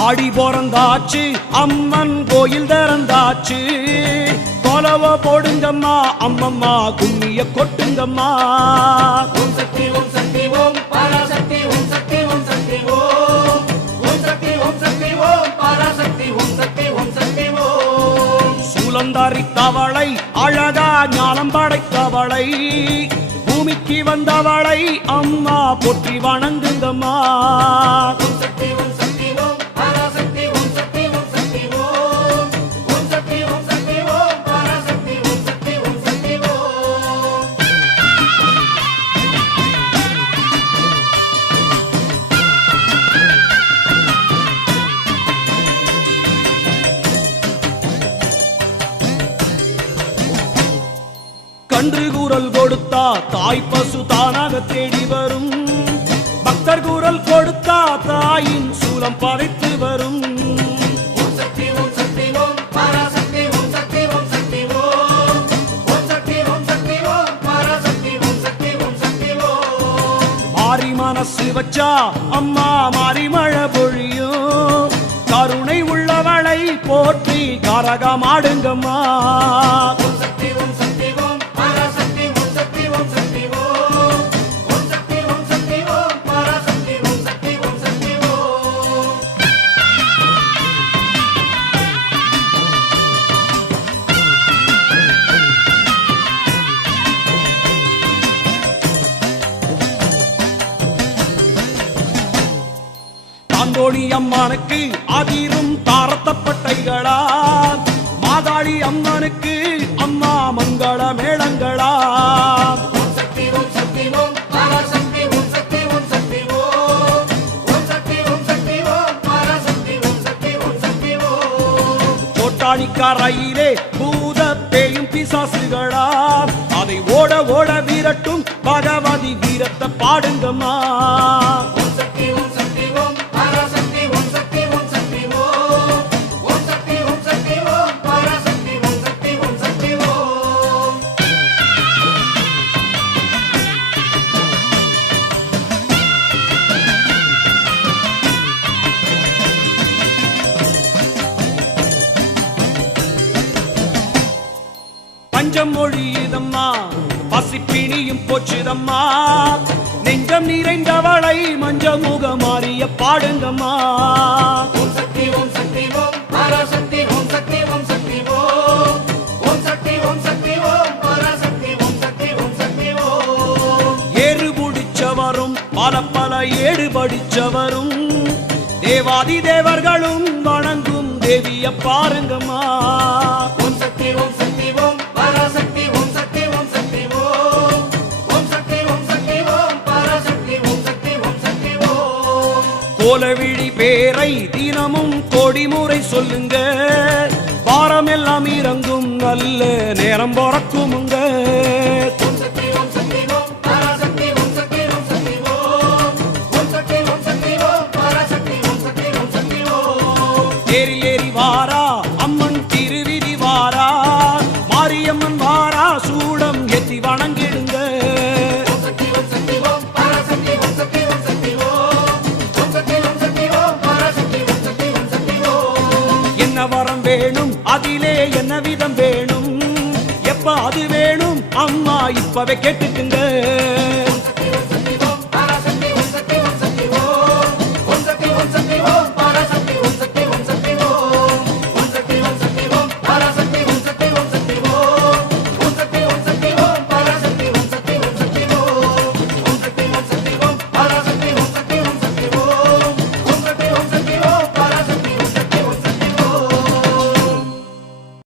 ஆடி பிறந்தாச்சு அம்மன் கோயில் திறந்தாச்சு கொலவ போடுங்கம்மா அம்மம்மா கும்மிய கொட்டுங்கம்மா ஓம் சக்தி ஓம் சக்தி ஓம் பராசக்தி ஓம் சக்தி ஓம் சக்தி ஓம் ஓம் சக்தி ஓம் சக்தி ஓம் பராசக்தி ஓம் சக்தி ஓம் சக்தி ஓம் சூலந்தாரி தவளை அழகா ஞானம் படைத்தவளை பூமிக்கு வந்தவளை அம்மா போற்றி வணங்குங்கம்மா ஓம் சக்தி ஓம் சக்தி கூறல் கொடுத்தா தாய் பசு தானாக தேடி வரும். பக்தர் கூறல் கொடுத்தா தாயின் சூலம் பதைத்து வரும். மாறி மனசு வச்சா அம்மா மாறி மழை பொழியும். கருணை உள்ளவளை போற்றி கரகமாடுங்கம்மா. தாந்தோணி அம்மனுக்கு அதிரும் தாரத்தப்பட்டைகளா மாதாளி அம்மனுக்கு அம்மா மங்கள மேளங்களா? கோட்டாணிக்கரையிலே பூத பேயும் பிசாசுகளா? அதை ஓட ஓட வீரட்டும் பகவதி வீரத்தை பாடுங்கம்மா. பஞ்சம் மொழியுதம்மா பசிப்பிணியும் போச்சுதம்மா நெஞ்சம் நிறைந்தவளை மஞ்ச முகமாறிய பாடுங்கம்மா ஓம் சக்தி ஓம் சக்தி ஓம் பராசக்தி ஓம் சக்தி ஓம் சக்தி ஓம் ஓம் சக்தி ஓம் சக்தி ஓம் பராசக்தி ஓம் சக்தி ஓம் சக்தி ஓம் ஏறு புடிச்சவரும் பல பல ஏடு படிச்சவரும் தேவாதி தேவர்களும் வணங்கும் தேவிய பாருங்கம்மா ஓம் சக்தி ஓம் சக்தி கோலவிழி பேரை தினமும் கொடிமுறை சொல்லுங்க. வாரமெல்லாம் இறங்கும் நல்ல நேரம் பிறக்குமுங்க. ஏறி ஏறி வாரா அம்மன் திருவி அம்மா இப்பவே கேட்டுக்குங்க.